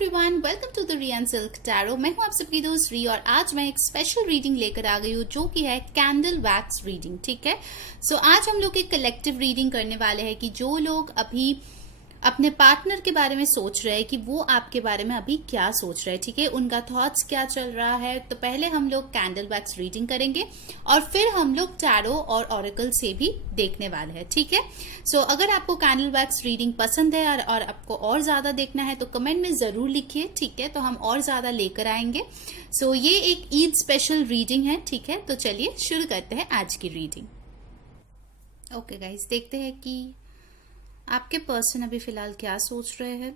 Everyone, welcome to the Rian silk tarot. मैं हूं आप सबकी दोस्त री और आज मैं एक स्पेशल रीडिंग लेकर आ गई हूं जो कि है कैंडल वैक्स रीडिंग। ठीक है, सो आज हम लोग एक कलेक्टिव रीडिंग करने वाले हैं कि जो लोग अभी अपने पार्टनर के बारे में सोच रहे हैं कि वो आपके बारे में अभी क्या सोच रहे हैं, ठीक है, उनका थॉट्स क्या चल रहा है। तो पहले हम लोग कैंडल वैक्स रीडिंग करेंगे और फिर हम लोग टैरो और ऑरेकल से भी देखने वाले हैं। ठीक है, सो अगर आपको कैंडल वैक्स रीडिंग पसंद है और आपको और ज्यादा देखना है तो कमेंट में जरूर लिखिए, ठीक है, तो हम और ज्यादा लेकर आएंगे। सो ये एक ईद स्पेशल रीडिंग है, ठीक है, तो चलिए शुरू करते हैं आज की रीडिंग। ओके गाइस, देखते हैं कि आपके पर्सन अभी फिलहाल क्या सोच रहे हैं।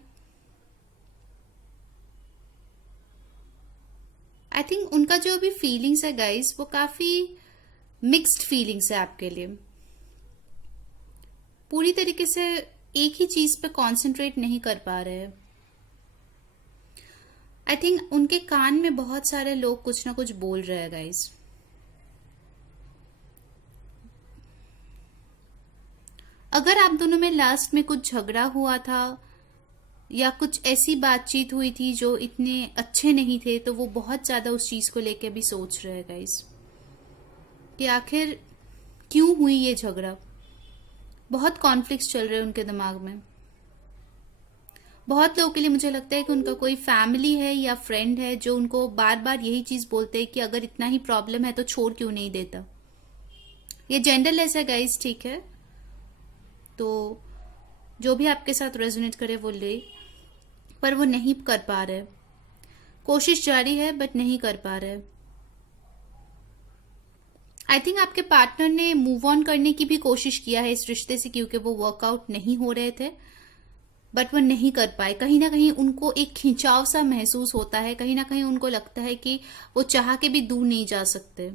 आई थिंक उनका जो अभी फीलिंग्स है गाइस वो काफी मिक्स्ड फीलिंग्स है आपके लिए। पूरी तरीके से एक ही चीज पे कंसंट्रेट नहीं कर पा रहे हैं। आई थिंक उनके कान में बहुत सारे लोग कुछ ना कुछ बोल रहे हैं गाइस। अगर आप दोनों में लास्ट में कुछ झगड़ा हुआ था या कुछ ऐसी बातचीत हुई थी जो इतने अच्छे नहीं थे तो वो बहुत ज्यादा उस चीज को लेके भी सोच रहे हैं गाइस कि आखिर क्यों हुई ये झगड़ा। बहुत कॉन्फ्लिक्ट्स चल रहे हैं उनके दिमाग में। बहुत लोगों के लिए मुझे लगता है कि उनका कोई फैमिली है या फ्रेंड है जो उनको बार बार यही चीज बोलते हैं कि अगर इतना ही प्रॉब्लम है तो छोड़ क्यों नहीं देता। ये जेंडरलेस है गाइस, ठीक है, तो जो भी आपके साथ रेजोनेट करे वो ले, पर वो नहीं कर पा रहे। कोशिश जारी है बट नहीं कर पा रहे। आई थिंक आपके पार्टनर ने मूव ऑन करने की भी कोशिश किया है इस रिश्ते से क्योंकि वो वर्कआउट नहीं हो रहे थे, बट वो नहीं कर पाए। कहीं ना कहीं उनको एक खिंचाव सा महसूस होता है, कहीं ना कहीं उनको लगता है कि वो चाह के भी दूर नहीं जा सकते।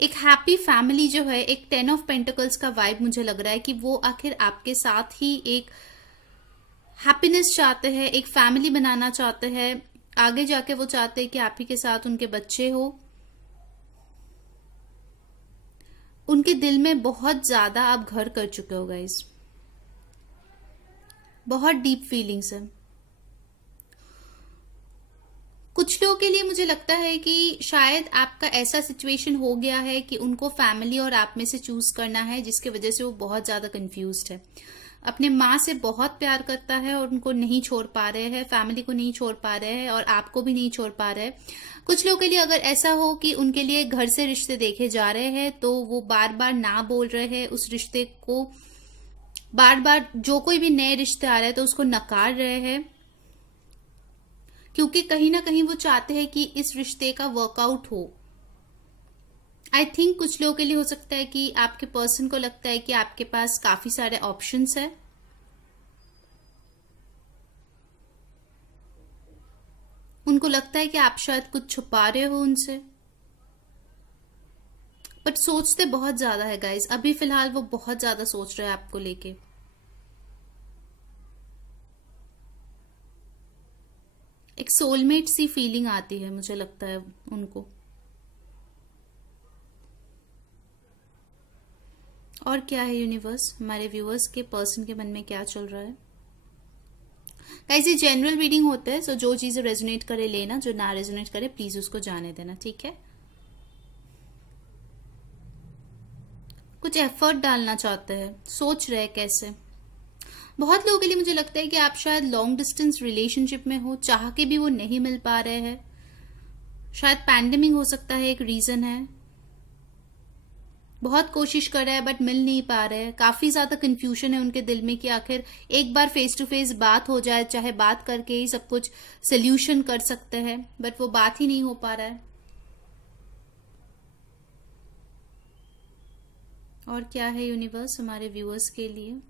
एक हैप्पी फैमिली जो है, एक 10 ऑफ पेंटिकल्स का वाइब मुझे लग रहा है कि वो आखिर आपके साथ ही एक हैप्पीनेस चाहते हैं, एक फैमिली बनाना चाहते हैं। आगे जाके वो चाहते हैं कि आप ही के साथ उनके बच्चे हो। उनके दिल में बहुत ज्यादा आप घर कर चुके हो गाइस। बहुत डीप फीलिंग्स है। कुछ लोगों के लिए मुझे लगता है कि शायद आपका ऐसा सिचुएशन हो गया है कि उनको फैमिली और आप में से चूज करना है, जिसकी वजह से वो बहुत ज्यादा कंफ्यूज्ड है। अपने माँ से बहुत प्यार करता है और उनको नहीं छोड़ पा रहे हैं, फैमिली को नहीं छोड़ पा रहे हैं और आपको भी नहीं छोड़ पा रहे हैं। कुछ लोगों के लिए अगर ऐसा हो कि उनके लिए घर से रिश्ते देखे जा रहे हैं तो वो बार बार ना बोल रहे हैं उस रिश्ते को, बार बार जो कोई भी नए रिश्ते आ रहे हैं तो उसको नकार रहे हैं, क्योंकि कहीं ना कहीं वो चाहते हैं कि इस रिश्ते का वर्कआउट हो। आई थिंक कुछ लोगों के लिए हो सकता है कि आपके पर्सन को लगता है कि आपके पास काफी सारे ऑप्शंस है। उनको लगता है कि आप शायद कुछ छुपा रहे हो उनसे, बट सोचते बहुत ज्यादा है गाइस। अभी फिलहाल वो बहुत ज्यादा सोच रहे हैं आपको लेके। एक सोलमेट सी फीलिंग आती है मुझे लगता है उनको। और क्या है यूनिवर्स, हमारे व्यूअर्स के पर्सन के मन में क्या चल रहा है। गाइस ये जनरल रीडिंग होता है, सो जो चीजें रेजोनेट करे लेना, जो ना रेजोनेट करे प्लीज उसको जाने देना, ठीक है। कुछ एफर्ट डालना चाहते हैं, सोच रहे हैं कैसे। बहुत लोगों के लिए मुझे लगता है कि आप शायद लॉन्ग डिस्टेंस रिलेशनशिप में हो, चाह के भी वो नहीं मिल पा रहे हैं। शायद पैंडेमिक हो सकता है, एक रीजन है। बहुत कोशिश कर रहे हैं बट मिल नहीं पा रहे हैं। काफी ज्यादा कंफ्यूजन है उनके दिल में कि आखिर एक बार फेस टू फेस बात हो जाए, चाहे बात करके ही सब कुछ सोल्यूशन कर सकते हैं, बट वो बात ही नहीं हो पा रहा है। और क्या है यूनिवर्स हमारे व्यूअर्स के लिए।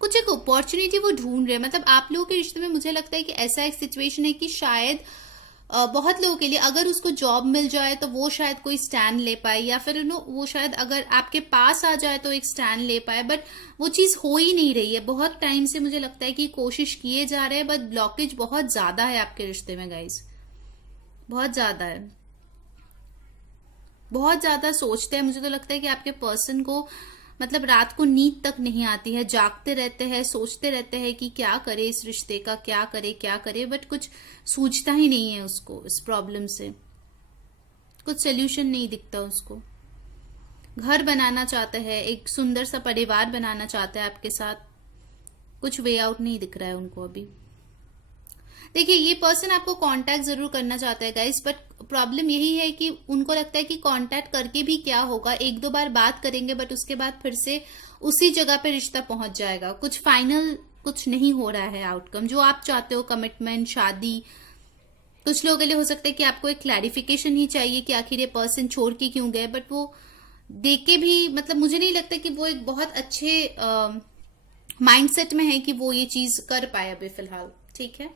कुछ एक अपॉर्चुनिटी वो ढूंढ रहे हैं। मतलब आप लोगों के रिश्ते में मुझे लगता है कि ऐसा एक सिचुएशन है कि शायद बहुत लोगों के लिए अगर उसको जॉब मिल जाए तो वो शायद कोई स्टैंड ले पाए, या फिर वो शायद अगर आपके पास आ जाए तो एक स्टैंड ले पाए, बट वो चीज हो ही नहीं रही है। बहुत टाइम से मुझे लगता है कि कोशिश किए जा रहे हैं बट ब्लॉकेज बहुत ज्यादा है आपके रिश्ते में गाइस, बहुत ज्यादा है। बहुत ज्यादा सोचते हैं। मुझे तो लगता है कि आपके पर्सन को मतलब रात को नींद तक नहीं आती है, जागते रहते हैं, सोचते रहते हैं कि क्या करे इस रिश्ते का, क्या करे, बट कुछ सूझता ही नहीं है उसको, इस प्रॉब्लम से कुछ सोल्यूशन नहीं दिखता उसको। घर बनाना चाहता है, एक सुंदर सा परिवार बनाना चाहता है आपके साथ, कुछ वे आउट नहीं दिख रहा है उनको अभी। देखिए, ये पर्सन आपको कांटेक्ट जरूर करना चाहता है गाइस, बट प्रॉब्लम यही है कि उनको लगता है कि कांटेक्ट करके भी क्या होगा, एक दो बार बात करेंगे बट उसके बाद फिर से उसी जगह पे रिश्ता पहुंच जाएगा, कुछ फाइनल कुछ नहीं हो रहा है आउटकम जो आप चाहते हो, कमिटमेंट, शादी। कुछ लोगों के लिए हो सकता है कि आपको एक क्लैरिफिकेशन ही चाहिए कि आखिर ये पर्सन छोड़ के क्यों गए, बट वो देख के भी मतलब मुझे नहीं लगता कि वो एक बहुत अच्छे माइंडसेट में है कि वो ये चीज कर पाए अभी फिलहाल। ठीक है,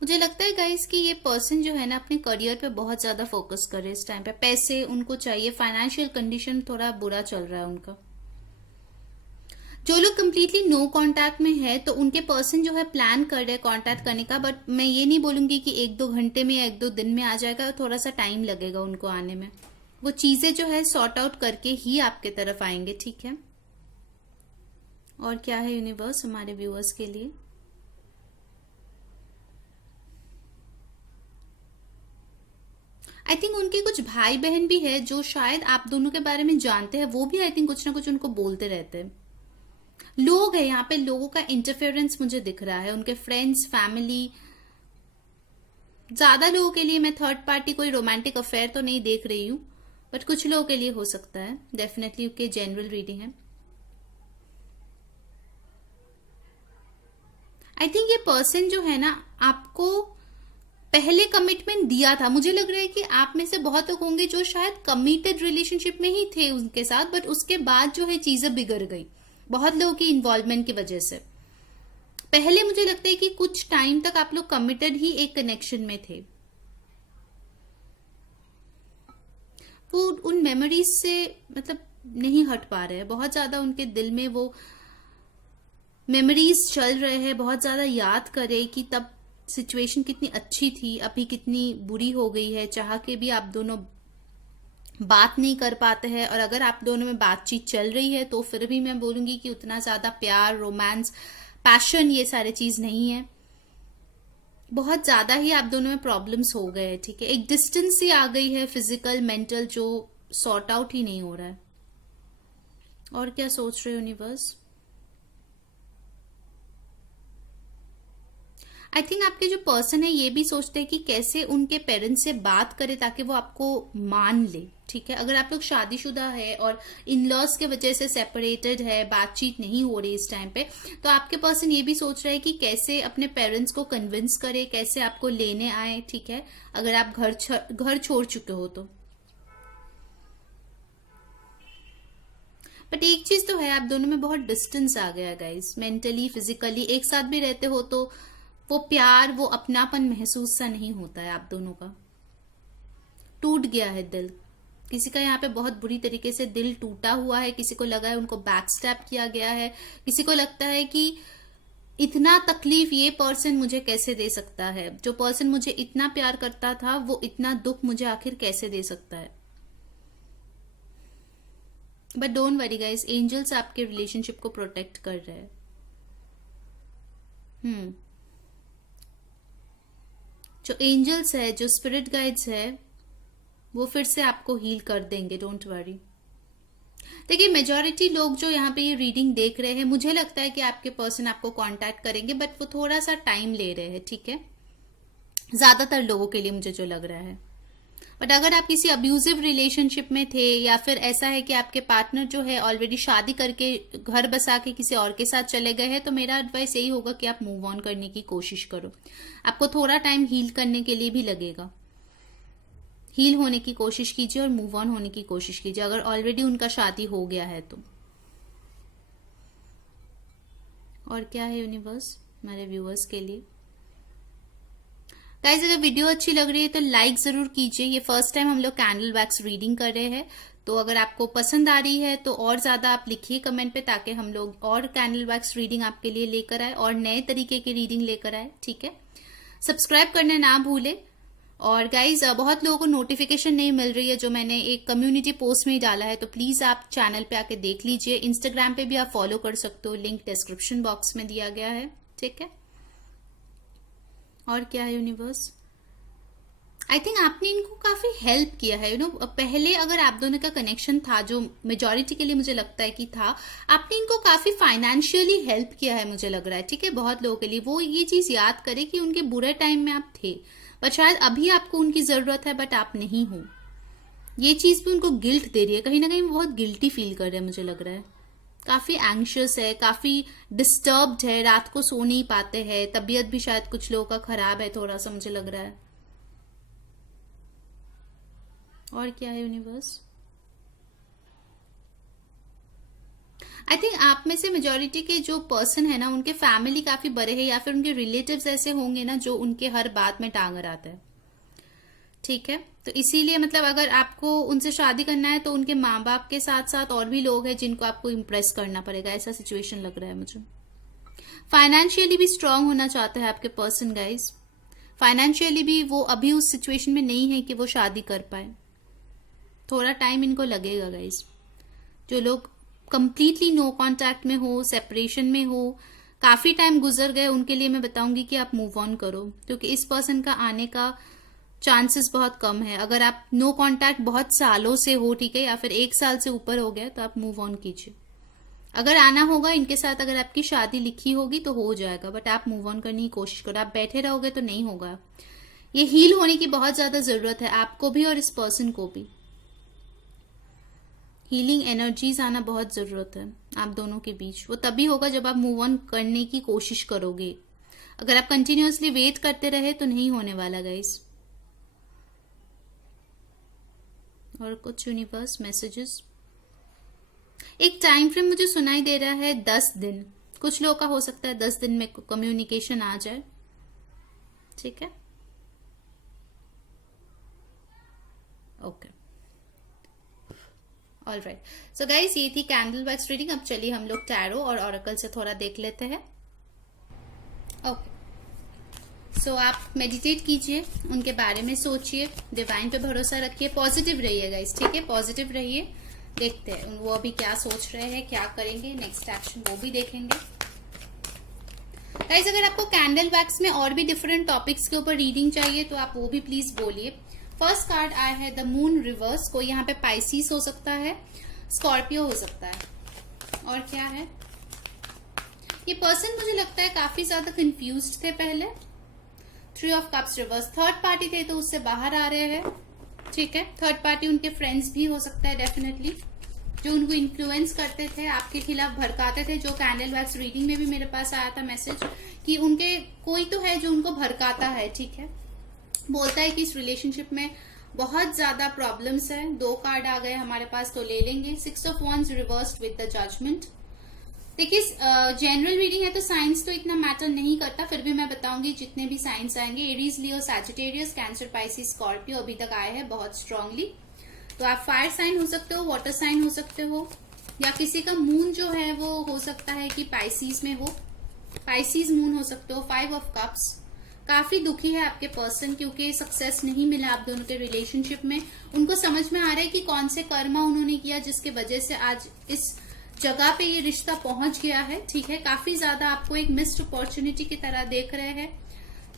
मुझे लगता है गाइस कि ये पर्सन जो है ना अपने करियर पे बहुत ज्यादा फोकस कर रहे हैं इस टाइम पे, पैसे उनको चाहिए, फाइनेंशियल कंडीशन थोड़ा बुरा चल रहा है उनका। जो लोग कंप्लीटली नो कांटेक्ट में है तो उनके पर्सन जो है प्लान कर रहे हैं कांटेक्ट करने का, बट मैं ये नहीं बोलूंगी कि एक दो घंटे में या एक दो दिन में आ जाएगा, थोड़ा सा टाइम लगेगा उनको आने में। वो चीजें जो है सॉर्ट आउट करके ही आपके तरफ आएंगे। ठीक है, और क्या है यूनिवर्स हमारे व्यूअर्स के लिए? आई थिंक उनके कुछ भाई बहन भी है जो शायद आप दोनों के बारे में जानते हैं, वो भी आई थिंक कुछ ना कुछ उनको बोलते रहते हैं। लोग है यहाँ पे, लोगों का इंटरफेरेंस मुझे दिख रहा है, उनके फ्रेंड्स, फैमिली। ज्यादा लोगों के लिए मैं थर्ड पार्टी कोई रोमांटिक अफेयर तो नहीं देख रही हूँ, बट कुछ लोगों के लिए हो सकता है डेफिनेटली, के जनरल रीडिंग है। आई थिंक ये पर्सन जो है ना आपको पहले कमिटमेंट दिया था, मुझे लग रहा है कि आप में से बहुत लोग होंगे जो शायद कमिटेड रिलेशनशिप में ही थे उनके साथ, बट उसके बाद जो है चीजें बिगड़ गई बहुत लोगों की इन्वॉल्वमेंट की वजह से। पहले मुझे लगता है कि कुछ टाइम तक आप लोग कमिटेड ही एक कनेक्शन में थे, वो उन मेमोरीज से मतलब नहीं हट पा रहे हैं, बहुत ज्यादा उनके दिल में वो मेमोरीज चल रहे हैं, बहुत ज्यादा याद करे कि तब सिचुएशन कितनी अच्छी थी, अभी कितनी बुरी हो गई है, चाह के भी आप दोनों बात नहीं कर पाते हैं, और अगर आप दोनों में बातचीत चल रही है तो फिर भी मैं बोलूंगी कि उतना ज्यादा प्यार, रोमांस, पैशन ये सारे चीज नहीं है, बहुत ज्यादा ही आप दोनों में प्रॉब्लम्स हो गए। ठीक है, एक डिस्टेंस ही आ गई है, फिजिकल, मेंटल, जो सॉर्ट आउट ही नहीं हो रहा है। और क्या सोच रहे हो यूनिवर्स? आई थिंक आपके जो पर्सन है ये भी सोचते हैं कि कैसे उनके पेरेंट्स से बात करे ताकि वो आपको मान ले। ठीक है, अगर आप लोग शादीशुदा है और इन लॉज के वजह से सेपरेटेड है, बातचीत नहीं हो रही इस टाइम पे, तो आपके पर्सन ये भी सोच रहा है कि कैसे अपने पेरेंट्स को कन्विंस करे, कैसे आपको लेने आए। ठीक है, अगर आप घर छोड़ चुके हो तो। बट एक चीज तो है, आप दोनों में बहुत डिस्टेंस आ गया गाइस, मेंटली, फिजिकली एक साथ भी रहते हो तो वो प्यार, वो अपनापन महसूस सा नहीं होता है आप दोनों का। टूट गया है दिल, किसी का यहाँ पे बहुत बुरी तरीके से दिल टूटा हुआ है, किसी को लगा है उनको बैकस्टैप किया गया है, किसी को लगता है कि इतना तकलीफ ये पर्सन मुझे कैसे दे सकता है, जो पर्सन मुझे इतना प्यार करता था वो इतना दुख मुझे आखिर कैसे दे सकता है। But don't worry guys, angels आपके रिलेशनशिप को प्रोटेक्ट कर रहे हैं। जो एंजल्स है, जो स्पिरिट गाइड्स है, वो फिर से आपको हील कर देंगे, डोंट वरी। देखिए, मेजॉरिटी लोग जो यहाँ पे ये रीडिंग देख रहे हैं, मुझे लगता है कि आपके पर्सन आपको कांटेक्ट करेंगे, बट वो थोड़ा सा टाइम ले रहे हैं। ठीक है, ज्यादातर लोगों के लिए मुझे जो लग रहा है। बट अगर आप किसी अब्यूजिव रिलेशनशिप में थे, या फिर ऐसा है कि आपके पार्टनर जो है ऑलरेडी शादी करके घर बसा के किसी और के साथ चले गए हैं, तो मेरा एडवाइस यही होगा कि आप मूव ऑन करने की कोशिश करो। आपको थोड़ा टाइम हील करने के लिए भी लगेगा, हील होने की कोशिश कीजिए और मूव ऑन होने की कोशिश कीजिए, अगर ऑलरेडी उनका शादी हो गया है तो। और क्या है यूनिवर्स हमारे व्यूअर्स के लिए? गाइज, अगर वीडियो अच्छी लग रही है तो लाइक जरूर कीजिए। ये फर्स्ट टाइम हम लोग कैंडल वैक्स रीडिंग कर रहे हैं, तो अगर आपको पसंद आ रही है तो और ज्यादा आप लिखिए कमेंट पे, ताकि हम लोग और कैंडल वैक्स रीडिंग आपके लिए लेकर आए और नए तरीके की रीडिंग लेकर आए। ठीक है, सब्सक्राइब करना ना भूले और गाइज बहुत लोगों को नोटिफिकेशन नहीं मिल रही है जो मैंने एक कम्युनिटी पोस्ट में ही डाला है, तो प्लीज आप चैनल पे आके देख लीजिए। इंस्टाग्राम पे भी आप फॉलो कर सकते हो, लिंक डिस्क्रिप्शन बॉक्स में दिया गया है, ठीक है। और क्या है यूनिवर्स, आई थिंक आपने इनको काफी हेल्प किया है, पहले अगर आप दोनों का कनेक्शन था, जो मेजोरिटी के लिए मुझे लगता है कि था, आपने इनको काफी फाइनेंशियली हेल्प किया है मुझे लग रहा है, ठीक है। बहुत लोगों के लिए वो ये चीज याद करे कि उनके बुरे टाइम में आप थे, बट शायद अभी आपको उनकी जरूरत है बट आप नहीं हो। ये चीज भी उनको गिल्ट दे रही है, कहीं ना कहीं वो बहुत गिल्टी फील कर रहे हैं मुझे लग रहा है, काफी एंग्शियस है, काफी डिस्टर्ब्ड है, रात को सो नहीं पाते हैं, तबीयत भी शायद कुछ लोगों का खराब है थोड़ा सा मुझे लग रहा है। और क्या है यूनिवर्स, आई थिंक आप में से मेजोरिटी के जो पर्सन है ना, उनके फैमिली काफी बड़े हैं या फिर उनके रिलेटिव्स ऐसे होंगे ना जो उनके हर बात में टांग अड़ाते हैं, ठीक है। तो इसीलिए मतलब अगर आपको उनसे शादी करना है तो उनके माँ बाप के साथ साथ और भी लोग हैं जिनको आपको इम्प्रेस करना पड़ेगा, ऐसा सिचुएशन लग रहा है मुझे। फाइनेंशियली भी स्ट्रांग होना चाहता है आपके पर्सन गाइज, फाइनेंशियली भी वो अभी उस सिचुएशन में नहीं है कि वो शादी कर पाए, थोड़ा टाइम इनको लगेगा गाइज। जो लोग कंप्लीटली नो कांटेक्ट में हो, सेपरेशन में हो, काफी टाइम गुजर गए, उनके लिए मैं बताऊंगी कि आप मूव ऑन करो, क्योंकि इस पर्सन का आने का चांसेस बहुत कम है। अगर आप नो कांटेक्ट बहुत सालों से हो, ठीक है, या फिर 1 साल से ऊपर हो गया, तो आप मूव ऑन कीजिए। अगर आना होगा इनके साथ, अगर आपकी शादी लिखी होगी तो हो जाएगा, बट आप मूव ऑन करने की कोशिश करो। आप बैठे रहोगे तो नहीं होगा। ये हील होने की बहुत ज्यादा जरूरत है आपको भी और इस पर्सन को भी। हीलिंग एनर्जीज आना बहुत जरूरत है आप दोनों के बीच। वो तभी होगा जब आप मूव ऑन करने की कोशिश करोगे। अगर आप कंटिन्यूअसली वेट करते रहे तो नहीं होने वाला गाइस। और कुछ यूनिवर्स मैसेजेस, एक टाइम फ्रेम मुझे सुनाई दे रहा है 10 दिन। कुछ लोगों का हो सकता है 10 दिन में कम्युनिकेशन आ जाए, ठीक है, okay, all right. So guys, ये थी कैंडल वैक्स रीडिंग। अब चलिए हम लोग टैरो और ऑरेकल से थोड़ा देख लेते हैं। ओके, सो आप मेडिटेट कीजिए, उनके बारे में सोचिए, डिवाइन पे भरोसा रखिए, पॉजिटिव रहिए गाइस, ठीक है, पॉजिटिव रहिए। देखते हैं वो अभी क्या सोच रहे हैं, क्या करेंगे, नेक्स्ट एक्शन वो भी देखेंगे। गाइस, अगर आपको कैंडल वैक्स में और भी डिफरेंट टॉपिक्स के ऊपर रीडिंग चाहिए तो आप वो भी प्लीज बोलिए। फर्स्ट कार्ड आया है द मून रिवर्स। कोई यहाँ पे पाइसिस हो सकता है, स्कॉर्पियो हो सकता है, और क्या है, ये पर्सन मुझे लगता है काफी ज्यादा कंफ्यूज्ड थे पहले। 3 of cups reverse, third party थे तो उससे बाहर आ रहे हैं, ठीक है। थर्ड पार्टी उनके फ्रेंड्स भी हो सकता है डेफिनेटली, जो उनको इन्फ्लुएंस करते थे, आपके खिलाफ भड़काते थे। जो कैंडल वैक्स रीडिंग में भी मेरे पास आया था मैसेज कि उनके कोई तो है जो उनको भड़काता है, ठीक है, बोलता है कि इस रिलेशनशिप में बहुत ज्यादा प्रॉब्लम्स है। 2 कार्ड आ गए हमारे पास तो ले लेंगे। 6 of wands reversed with the judgement. देखिए, जनरल रीडिंग है तो साइंस तो इतना मैटर नहीं करता, फिर भी मैं बताऊंगी जितने भी साइंस आएंगे। एरीज, लियो, सैजिटेरियस, कैंसर, पाइसिस, स्कॉर्पियो अभी तक आए हैं बहुत स्ट्रांगली। तो आप फायर साइन हो सकते हो, वाटर साइन हो सकते हो, या किसी का मून जो है वो हो सकता है कि पाइसिस में हो, पाइसिस मून हो सकते हो। 5 ऑफ कप्स, काफी दुखी है आपके पर्सन क्योंकि सक्सेस नहीं मिला आप दोनों के रिलेशनशिप में। उनको समझ में आ रहा है कि कौन से कर्मा उन्होंने किया जिसके वजह से आज इस जगह पे ये रिश्ता पहुंच गया है, ठीक है। काफी ज्यादा आपको एक मिस्ड अपॉर्चुनिटी की तरह देख रहे हैं।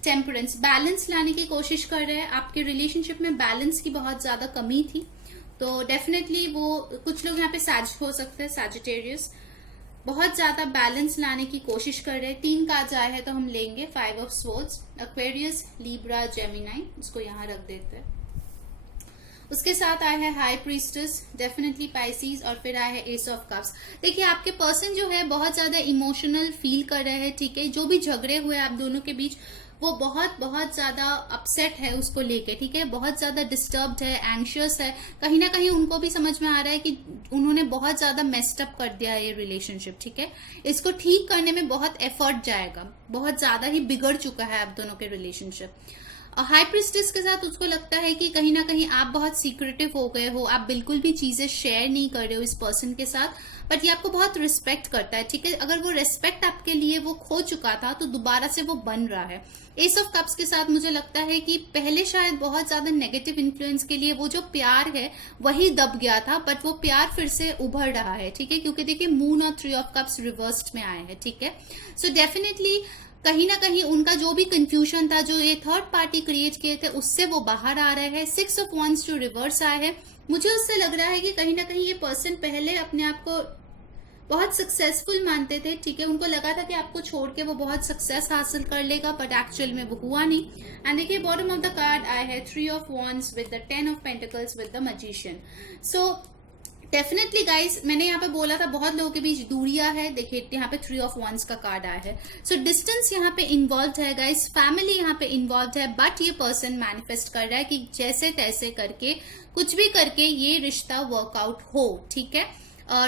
टेम्परेंस, बैलेंस लाने की कोशिश कर रहे हैं। आपके रिलेशनशिप में बैलेंस की बहुत ज्यादा कमी थी, तो डेफिनेटली वो कुछ लोग यहाँ पे सैज हो सकते हैं, सैजिटेरियस, बहुत ज्यादा बैलेंस लाने की कोशिश कर रहे हैं। 3 कार्ड आए हैं तो हम लेंगे। 5 of swords, Aquarius, Libra, Gemini, इसको यहाँ रख देते हैं। उसके साथ आया है हाई प्रीस्टेस, डेफिनेटली पाइसिस, और फिर आया है एस ऑफ कप्स। देखिए, आपके पर्सन जो है बहुत ज्यादा इमोशनल फील कर रहे हैं, ठीक है। जो भी झगड़े हुए आप दोनों के बीच वो बहुत ज्यादा अपसेट है उसको लेके, ठीक है, बहुत ज्यादा डिस्टर्ब्ड है, एंशियस है। कहीं ना कहीं उनको भी समझ में आ रहा है कि उन्होंने बहुत ज्यादा मेस्ड अप कर दिया है ये रिलेशनशिप, ठीक है। इसको ठीक करने में बहुत एफर्ट जाएगा, बहुत ज्यादा ही बिगड़ चुका है आप दोनों के रिलेशनशिप। हाई प्रीस्टेस के साथ उसको लगता है कि कहीं ना कहीं आप बहुत सीक्रेटिव हो गए हो, आप बिल्कुल भी चीजें शेयर नहीं कर रहे हो इस पर्सन के साथ, बट ये आपको बहुत रिस्पेक्ट करता है, ठीक है। अगर वो रिस्पेक्ट आपके लिए वो खो चुका था तो दोबारा से वो बन रहा है। एस ऑफ कप्स के साथ मुझे लगता है कि पहले शायद बहुत ज्यादा नेगेटिव इन्फ्लुएंस के लिए वो जो प्यार है वही दब गया था, बट वो प्यार फिर से उभर रहा है, ठीक है, क्योंकि देखिए मून और 3 ऑफ कप्स रिवर्स्ड में आए हैं, ठीक है। सो डेफिनेटली कहीं ना कहीं उनका जो भी कंफ्यूजन था, जो ये थर्ड पार्टी क्रिएट किए थे, उससे वो बाहर आ रहे हैं। 6 ऑफ wands जो रिवर्स आए हैं, मुझे उससे लग रहा है कि कहीं ना कहीं ये पर्सन पहले अपने आप को बहुत सक्सेसफुल मानते थे, ठीक है। उनको लगा था कि आपको छोड़ के वो बहुत सक्सेस हासिल कर लेगा, बट एक्चुअल में वो हुआ नहीं। एंड देखिए बॉटम ऑफ द कार्ड आया है 3 of wands with the 10 of pentacles with the magician. So definitely guys, मैंने यहाँ पे बोला था बहुत लोगों के बीच दूरियां है। देखिए यहाँ पे 3 ऑफ wands का कार्ड आया है। सो डिस्टेंस यहाँ पे इन्वॉल्व है गाइज, फैमिली यहाँ पे इन्वॉल्व है, बट ये पर्सन मैनिफेस्ट कर रहा है कि जैसे तैसे करके कुछ भी करके ये रिश्ता वर्कआउट हो, ठीक है।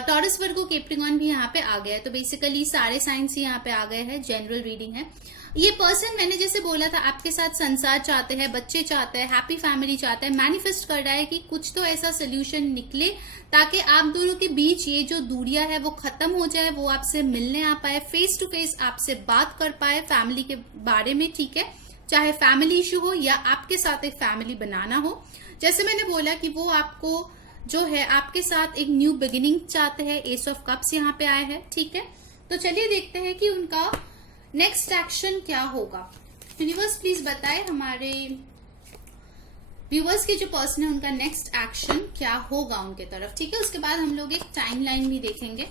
टॉरस वर्गो कैप्रिकॉर्न भी यहाँ पे आ गया है, तो बेसिकली सारे साइंस ही यहाँ पे आ गए हैं। जनरल रीडिंग है। ये पर्सन मैंने जैसे बोला था आपके साथ संसार चाहते हैं, बच्चे चाहते हैं, हैप्पी फैमिली चाहते हैं, मैनिफेस्ट कर रहा है कि कुछ तो ऐसा सोल्यूशन निकले ताकि आप दोनों के बीच ये जो दूरियां है वो खत्म हो जाए, वो आपसे मिलने आ पाए, फेस टू फेस आपसे बात कर पाए फैमिली के बारे में, ठीक है। चाहे फैमिली इशू हो या आपके साथ एक फैमिली बनाना हो। जैसे मैंने बोला कि वो आपको जो है आपके साथ एक न्यू बिगिनिंग चाहते हैं। एस ऑफ कप्स यहाँ पे आए हैं, ठीक है। तो चलिए देखते हैं कि उनका नेक्स्ट एक्शन क्या होगा। यूनिवर्स प्लीज बताए हमारे व्यूवर्स के जो पर्सन है उनका नेक्स्ट एक्शन क्या होगा उनके तरफ, ठीक है। उसके बाद हम लोग एक टाइमलाइन भी देखेंगे।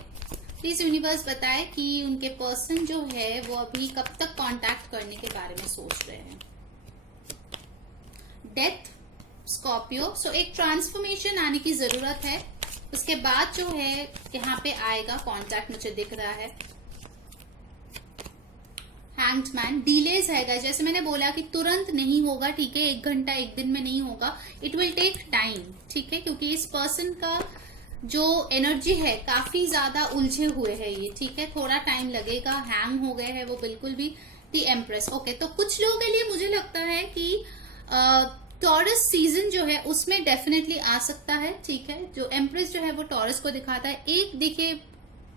प्लीज यूनिवर्स बताए कि उनके पर्सन जो है वो अभी कब तक कांटेक्ट करने के बारे में सोच रहे हैं। Death, Scorpio. सो एक ट्रांसफॉर्मेशन आने की जरूरत है। उसके बाद जो है यहाँ पे आएगा कांटेक्ट, मुझे दिख रहा है। हैंग्ड मैन, डिलेज है, जैसे मैंने बोला कि तुरंत नहीं होगा, ठीक है। 1 घंटा 1 दिन में नहीं होगा, इट विल टेक टाइम, ठीक है, क्योंकि इस पर्सन का जो एनर्जी है काफी ज्यादा उलझे हुए है ये, ठीक है। थोड़ा टाइम लगेगा, हैंग हो गए हैं वो बिल्कुल भी। The empress, okay. तो कुछ लोगों के लिए मुझे लगता है कि टॉरस सीजन जो है उसमें डेफिनेटली आ सकता है, ठीक है। जो एम्प्रेस जो है वो टॉरस को दिखाता है। एक देखिए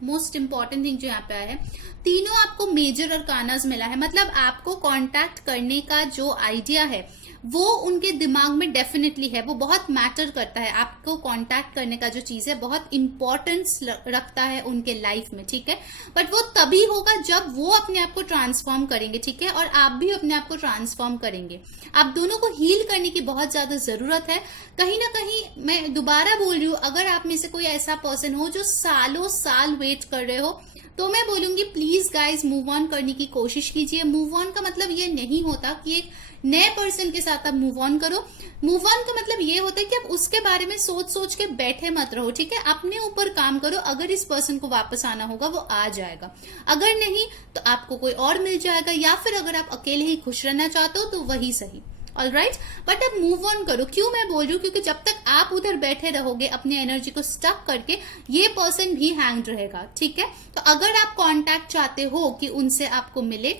मोस्ट इंपॉर्टेंट थिंग जो यहाँ पे आया है, तीनों आपको मेजर और कानाज मिला है, मतलब आपको कांटेक्ट करने का जो आइडिया है वो उनके दिमाग में डेफिनेटली है, वो बहुत मैटर करता है। आपको कांटेक्ट करने का जो चीज है बहुत इंपॉर्टेंस रखता है उनके लाइफ में, ठीक है। बट वो तभी होगा जब वो अपने आप को ट्रांसफॉर्म करेंगे, ठीक है, और आप भी अपने आप को ट्रांसफॉर्म करेंगे। आप दोनों को हील करने की बहुत ज्यादा जरूरत है। कहीं ना कहीं मैं दोबारा बोल रही हूँ, अगर आप में से कोई ऐसा पर्सन हो जो सालों साल वेट कर रहे हो, तो मैं बोलूंगी प्लीज गाइज मूव ऑन करने की कोशिश कीजिए। मूव ऑन का मतलब ये नहीं होता कि एक नए पर्सन के साथ आप मूव ऑन करो। मूव ऑन का मतलब ये होता है कि आप उसके बारे में सोच सोच के बैठे मत रहो, ठीक है। अपने ऊपर काम करो। अगर इस पर्सन को वापस आना होगा वो आ जाएगा, अगर नहीं तो आपको कोई और मिल जाएगा, या फिर अगर आप अकेले ही खुश रहना चाहते हो तो वही सही, ऑलराइट। बट अब मूव ऑन करो। क्यों मैं बोल रही हूँ, क्योंकि जब तक आप उधर बैठे रहोगे अपनी एनर्जी को स्टक करके, ये पर्सन भी हैंग रहेगा, ठीक है। तो अगर आप कांटेक्ट चाहते हो कि उनसे आपको मिले,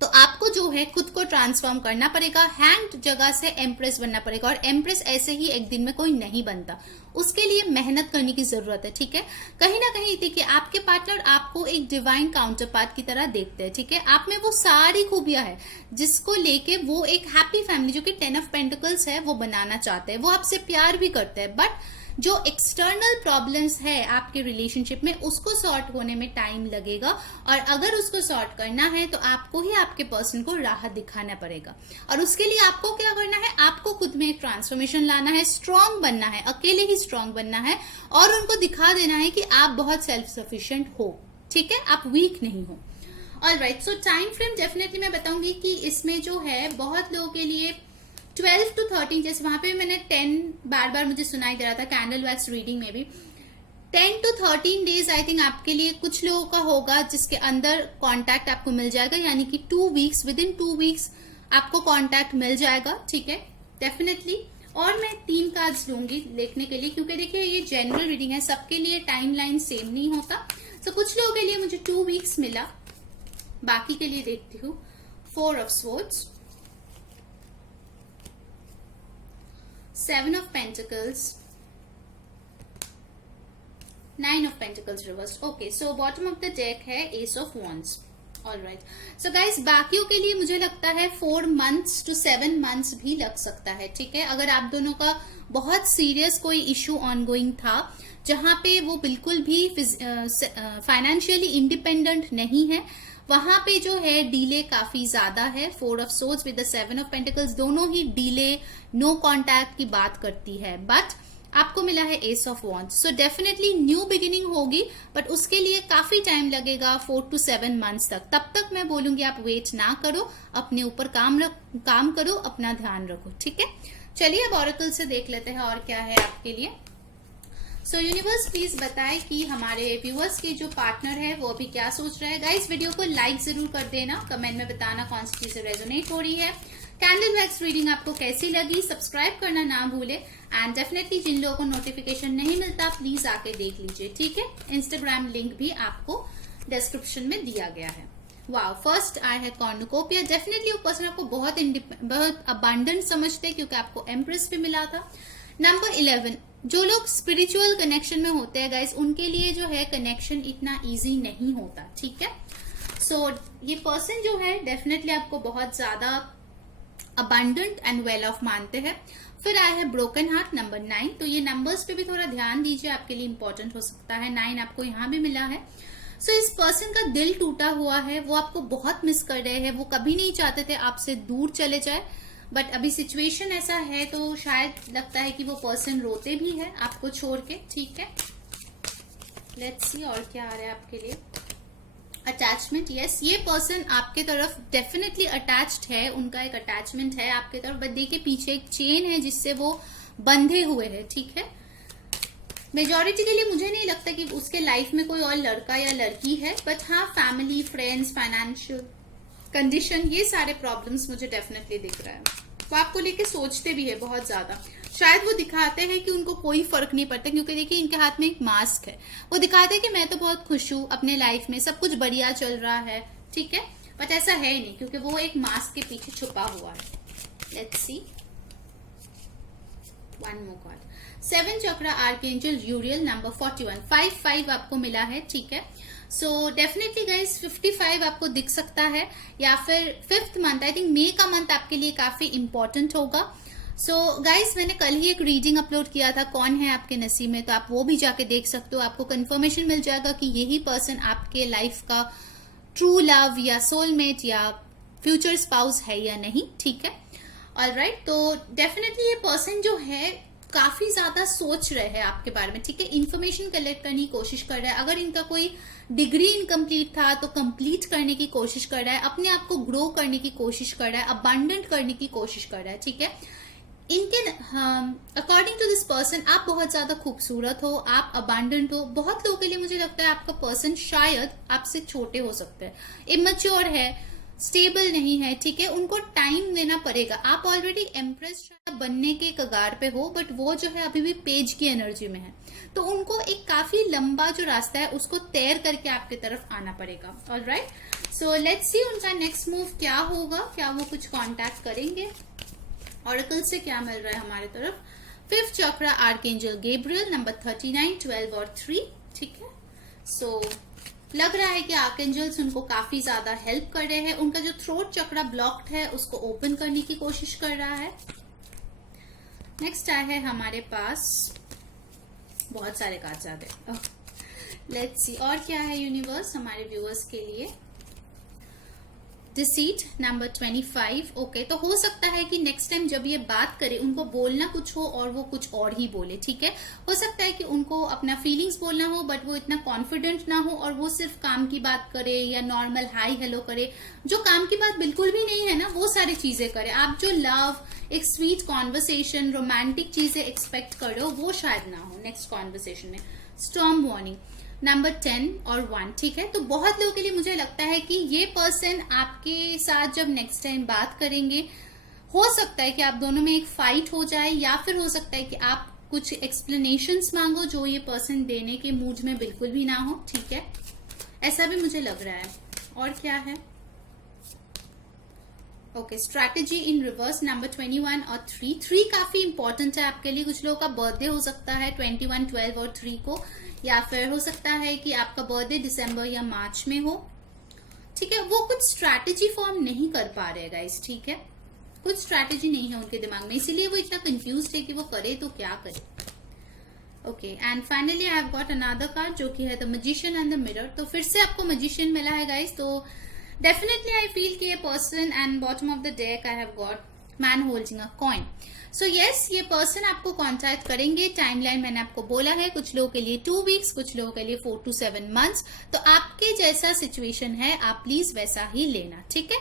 तो आपको जो है खुद को ट्रांसफॉर्म करना पड़ेगा। हैंग्ड जगह से एम्प्रेस बनना पड़ेगा, और एम्प्रेस ऐसे ही एक दिन में कोई नहीं बनता, उसके लिए मेहनत करने की जरूरत है, ठीक है। कहीं ना कहीं देखिए आपके पार्टनर आपको एक डिवाइन काउंटर पार्ट की तरह देखते हैं, ठीक है। आप में वो सारी खूबियां है जिसको लेके वो एक हैप्पी फैमिली जो कि 10 ऑफ पेंटिकल्स है वो बनाना चाहते हैं। वो आपसे प्यार भी करते हैं, बट जो एक्सटर्नल प्रॉब्लम्स है आपके रिलेशनशिप में उसको सॉर्ट होने में टाइम लगेगा, और अगर उसको सॉर्ट करना है तो आपको ही आपके पर्सन को राह दिखाना पड़ेगा। और उसके लिए आपको क्या करना है, आपको खुद में एक ट्रांसफॉर्मेशन लाना है, स्ट्रांग बनना है, अकेले ही स्ट्रांग बनना है, और उनको दिखा देना है कि आप बहुत सेल्फ सफिशिएंट हो, ठीक है, आप वीक नहीं हो। ऑलराइट, सो टाइम फ्रेम डेफिनेटली मैं बताऊंगी कि इसमें जो है बहुत लोगों के लिए 12 to 13, जैसे वहां पे मैंने 10 बार बार मुझे सुनाई दे रहा था कैंडल वैक्स रीडिंग में भी। 10 to 13 डेज आई थिंक आपके लिए कुछ लोगों का होगा जिसके अंदर कांटेक्ट आपको मिल जाएगा, यानी कि 2 वीक्स, विद इन 2 वीक्स आपको कांटेक्ट मिल जाएगा, ठीक है, डेफिनेटली। और मैं 3 कार्ड्स लूंगी देखने के लिए, क्योंकि देखिए ये जनरल रीडिंग है, सबके लिए टाइम लाइन सेम नहीं होता। तो कुछ लोगों के लिए मुझे 2 वीक्स मिला, बाकी के लिए देखती हूँ। 4 of swords, 7 of Pentacles, 9 of pentacles reversed. Okay, so bottom of the deck है ace of wands. Alright, so guys बाकियों के लिए मुझे लगता है 4 months to 7 months भी लग सकता है, ठीक है। अगर आप दोनों का बहुत सीरियस कोई इशू ऑनगोइंग था जहां पे वो बिल्कुल भी फाइनेंशियली इंडिपेंडेंट नहीं है, वहां पे जो है डीले काफी ज्यादा है। 4 of swords with the 7 of pentacles दोनों ही डीले, नो कॉन्टैक्ट की बात करती है। बट आपको मिला है ace of wands, so definitely new beginning होगी, बट उसके लिए काफी टाइम लगेगा, 4 to 7 months तक। तब तक मैं बोलूंगी आप वेट ना करो, अपने ऊपर काम करो, अपना ध्यान रखो, ठीक है। चलिए अब ऑरेकल से देख लेते हैं और क्या है आपके लिए। सो यूनिवर्स प्लीज बताए कि हमारे व्यूअर्स के जो पार्टनर है वो अभी क्या सोच रहा है। गाइस वीडियो को लाइक जरूर कर देना, कमेंट में बताना कौन सी चीजें रेजोनेट हो रही है। कैंडल वैक्स रीडिंग आपको कैसी लगी, सब्सक्राइब करना ना भूले। एंड डेफिनेटली जिन लोगों को नोटिफिकेशन नहीं मिलता प्लीज आके देख लीजिए, ठीक है। इंस्टाग्राम लिंक भी आपको डिस्क्रिप्शन में दिया गया है। वाओ, फर्स्ट आया है कॉर्नुकोपिया। डेफिनेटली वो पर्सन आपको बहुत अबांडेंट समझते हैं क्योंकि आपको एम्प्रेस भी मिला था। नंबर 11, जो लोग स्पिरिचुअल कनेक्शन में होते हैं गाइस, उनके लिए जो है कनेक्शन इतना इजी नहीं होता, ठीक है। सो ये पर्सन जो है डेफिनेटली आपको बहुत ज्यादा अबांडेंट एंड वेल ऑफ मानते हैं। फिर आया है ब्रोकन हार्ट नंबर 9, तो ये नंबर्स पे भी थोड़ा ध्यान दीजिए, आपके लिए इंपॉर्टेंट हो सकता है। 9 आपको यहाँ भी मिला है। सो इस पर्सन का दिल टूटा हुआ है, वो आपको बहुत मिस कर रहे हैं, वो कभी नहीं चाहते थे आपसे दूर चले जाए, बट अभी सिचुएशन ऐसा है तो शायद लगता है कि वो पर्सन रोते भी है आपको छोड़ के, ठीक है। लेट्स सी और क्या आ रहा है आपके लिए। अटैचमेंट, यस, ये पर्सन आपके तरफ डेफिनेटली अटैच्ड है, उनका एक अटैचमेंट है आपके तरफ, बट देखिए पीछे एक चेन है जिससे वो बंधे हुए हैं, ठीक है। मेजॉरिटी के लिए मुझे नहीं लगता कि उसके लाइफ में कोई और लड़का या लड़की है, बट हाँ फैमिली, फ्रेंड्स, फाइनेंशियल कंडीशन, ये सारे प्रॉब्लम्स मुझे डेफिनेटली दिख रहा है। वो आपको लेके सोचते भी है बहुत ज्यादा। शायद वो दिखाते हैं कि उनको कोई फर्क नहीं पड़ता, क्योंकि देखिए इनके हाथ में एक मास्क है। वो दिखाते हैं कि मैं तो बहुत खुश हूँ अपने लाइफ में, सब कुछ बढ़िया चल रहा है, ठीक है, बट ऐसा है नहीं क्योंकि वो एक मास्क के पीछे छुपा हुआ है। Let's C one more card. 7 chakra archangel यूरियल number 41, 5 आपको मिला है, ठीक है। सो डेफिनेटली गाइस 55 आपको दिख सकता है, या फिर 5th मंथ, आई थिंक मई का मंथ आपके लिए काफी इंपॉर्टेंट होगा। सो गाइस मैंने कल ही एक रीडिंग अपलोड किया था कौन है आपके नसीब में, तो आप वो भी जाके देख सकते हो, आपको कंफर्मेशन मिल जाएगा कि यही पर्सन आपके लाइफ का ट्रू लव या सोलमेट या फ्यूचर स्पाउस है या नहीं, ठीक है। ऑलराइट, तो डेफिनेटली ये पर्सन जो है काफी ज्यादा सोच रहे हैं आपके बारे में, ठीक है। इन्फॉर्मेशन कलेक्ट करने की कोशिश कर रहा है, अगर इनका कोई डिग्री इनकम्प्लीट था तो कंप्लीट करने की कोशिश कर रहा है, अपने आप को ग्रो करने की कोशिश कर रहा है, अबांडेंट करने की कोशिश कर रहा है, ठीक है। इनके अकॉर्डिंग टू दिस पर्सन आप बहुत ज्यादा खूबसूरत हो, आप अबांडेंट हो। बहुत लोगों के लिए मुझे लगता है आपका पर्सन शायद आपसे छोटे हो सकते हैं, इमेच्योर है, स्टेबल नहीं है, ठीक है। उनको टाइम देना पड़ेगा। आप ऑलरेडी एम्प्रेस बनने के कगार पे हो, बट वो जो है अभी भी पेज की एनर्जी में है, तो उनको एक काफी लंबा जो रास्ता है उसको तैर करके आपके तरफ आना पड़ेगा। ऑलराइट, सो लेट्स सी उनका नेक्स्ट मूव क्या होगा, क्या वो कुछ कांटेक्ट करेंगे, ऑरेकल से क्या मिल रहा है हमारे तरफ। 5th चक्रा आर्कएंजल गैब्रियल नंबर 39, 12 और 3, ठीक है। सो लग रहा है कि आर्कएंजल्स उनको काफी ज्यादा हेल्प कर रहे हैं, उनका जो थ्रोट चक्रा ब्लॉक्ड है उसको ओपन करने की कोशिश कर रहा है। नेक्स्ट आया है हमारे पास, बहुत सारे कार्ड्स आ गए, लेट्स सी और क्या है यूनिवर्स हमारे व्यूअर्स के लिए। डिसीट नंबर 25, ओके, तो हो सकता है कि नेक्स्ट टाइम जब ये बात करे उनको बोलना कुछ हो और वो कुछ और ही बोले, ठीक है। हो सकता है कि उनको अपना फीलिंग्स बोलना हो बट वो इतना कॉन्फिडेंट ना हो और वो सिर्फ काम की बात करे या नॉर्मल हाई हेलो करे, जो काम की बात बिल्कुल भी नहीं है ना, वो सारी चीजें करे। आप जो लव, एक स्वीट कॉन्वर्सेशन, रोमांटिक चीजें एक्सपेक्ट कर रहे हो वो शायद ना हो नेक्स्ट कॉन्वर्सेशन में। स्टॉर्म वार्निंग नंबर 10 और 1, ठीक है। तो बहुत लोगों के लिए मुझे लगता है कि ये पर्सन आपके साथ जब नेक्स्ट टाइम बात करेंगे, हो सकता है कि आप दोनों में एक फाइट हो जाए, या फिर हो सकता है कि आप कुछ एक्सप्लेनेशंस मांगो जो ये पर्सन देने के मूड में बिल्कुल भी ना हो, ठीक है, ऐसा भी मुझे लग रहा है। और क्या है, okay, strategy in reverse number 21 और 3 काफी इंपॉर्टेंट है आपके लिए। कुछ लोगों का बर्थडे हो सकता है 21, 12 और 3 को, या फिर हो सकता है कि आपका बर्थडे दिसंबर या मार्च में हो। ठीक है, वो कुछ स्ट्रैटेजी फॉर्म नहीं कर पा रहे गाइस। ठीक है, कुछ स्ट्रैटेजी नहीं है उनके दिमाग में, इसीलिए वो इतना कंफ्यूज है कि वो करे तो क्या करे। Okay, and finally I have got another card जो कि है the magician and the mirror. तो फिर से आपको मैजिशियन मिला है गाइस। तो डेफिनेटली आई फील कि ये person, and bottom of the deck I have got man holding a coin. So yes, ये पर्सन आपको कांटेक्ट करेंगे। टाइमलाइन मैंने आपको बोला है, कुछ लोगों के लिए 2 वीक्स, कुछ लोगों के लिए 4 to 7 months। तो आपके जैसा सिचुएशन है आप प्लीज वैसा ही लेना। ठीक है,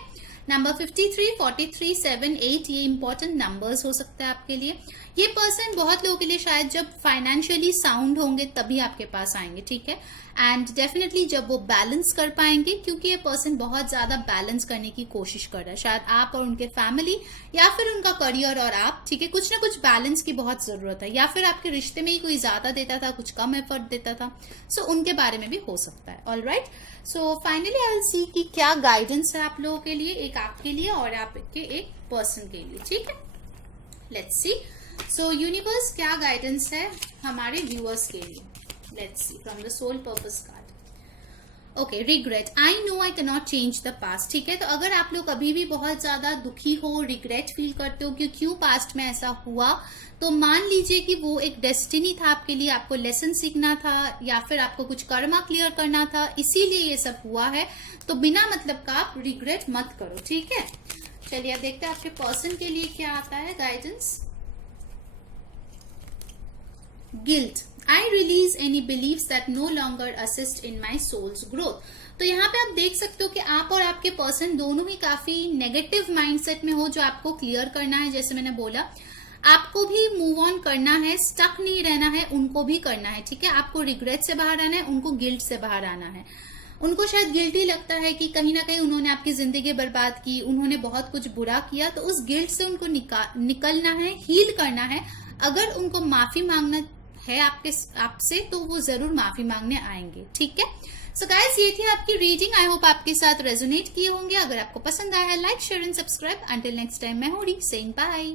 नंबर 53, 43, 7, 8 ये इंपॉर्टेंट नंबर्स हो सकते हैं आपके लिए। ये पर्सन बहुत लोगों के लिए शायद जब फाइनेंशियली साउंड होंगे तभी आपके पास आएंगे। ठीक है, एंड डेफिनेटली जब वो बैलेंस कर पाएंगे, क्योंकि ये पर्सन बहुत ज्यादा बैलेंस करने की कोशिश कर रहा है। शायद आप और उनके फैमिली, या फिर उनका करियर और आप। ठीक है, कुछ ना कुछ बैलेंस की बहुत जरूरत है, या फिर आपके रिश्ते में ही कोई ज्यादा देता था, कुछ कम एफर्ट देता था। सो उनके बारे में भी हो सकता है। Alright, so finally I will see कि क्या गाइडेंस है आप लोगों के लिए, एक आपके लिए और आपके एक पर्सन के लिए। ठीक है, लेट्स सी। सो यूनिवर्स क्या गाइडेंस है हमारे व्यूअर्स के लिए? Let's see from the soul purpose card. Okay, regret. I know I can not change the past. ठीक है, तो अगर आप लोग अभी भी बहुत ज्यादा दुखी हो, रिग्रेट फील करते हो कि क्यों पास्ट में ऐसा हुआ, तो मान लीजिए कि वो एक डेस्टिनी था आपके लिए, आपको लेसन सीखना था, या फिर आपको कुछ कर्मा क्लियर करना था, इसीलिए ये सब हुआ है। तो बिना मतलब का आप रिग्रेट मत करो। ठीक है, चलिए अब देखते हैं आपके पर्सन के लिए क्या आता है guidance. Guilt. I release any beliefs that no longer assist in my soul's growth। तो यहाँ पे आप देख सकते हो कि आप और आपके पर्सन दोनों ही काफी नेगेटिव माइंडसेट में हो, जो आपको क्लियर करना है। जैसे मैंने बोला, आपको भी मूव ऑन करना है, स्टक नहीं रहना है, उनको भी करना है। ठीक है, आपको रिग्रेट से बाहर आना है, उनको गिल्ट से बाहर आना है। उनको शायद गिल्टी लगता है कि कहीं ना कहीं उन्होंने आपकी जिंदगी बर्बाद की, उन्होंने बहुत कुछ बुरा किया, तो उस गिल्ट से उनको निकलना है, हील करना है। अगर उनको माफी मांगना है आपसे, तो वो जरूर माफी मांगने आएंगे। ठीक है, सो गाइस ये थी आपकी रीडिंग। आई होप आपके साथ रेजोनेट किए होंगे। अगर आपको पसंद आया है, like, share and subscribe. Until next time, मैं हूँ सेइंग बाय।